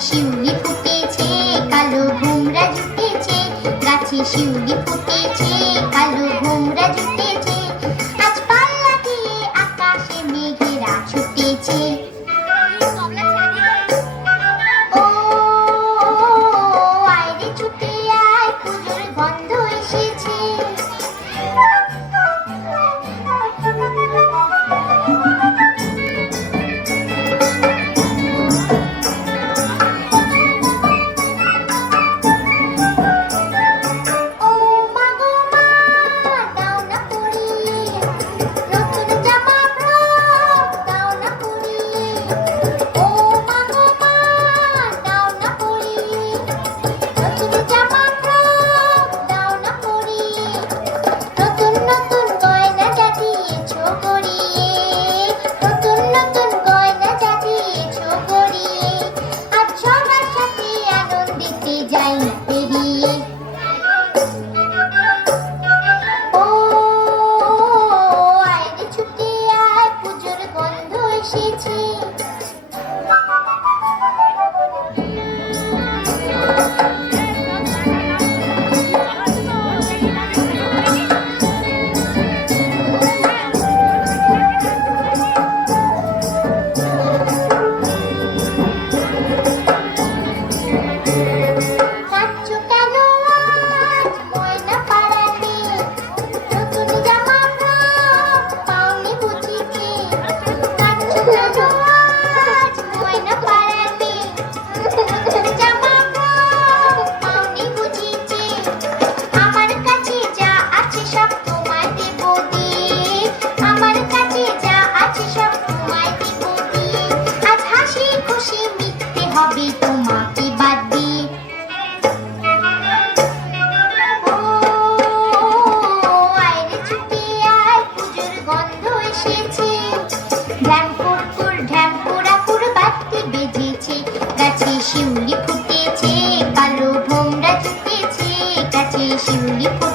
শিউলি ফুটেছে কালো ঘুমরা জুটেছে গাছে শিউলি teens. Юлі.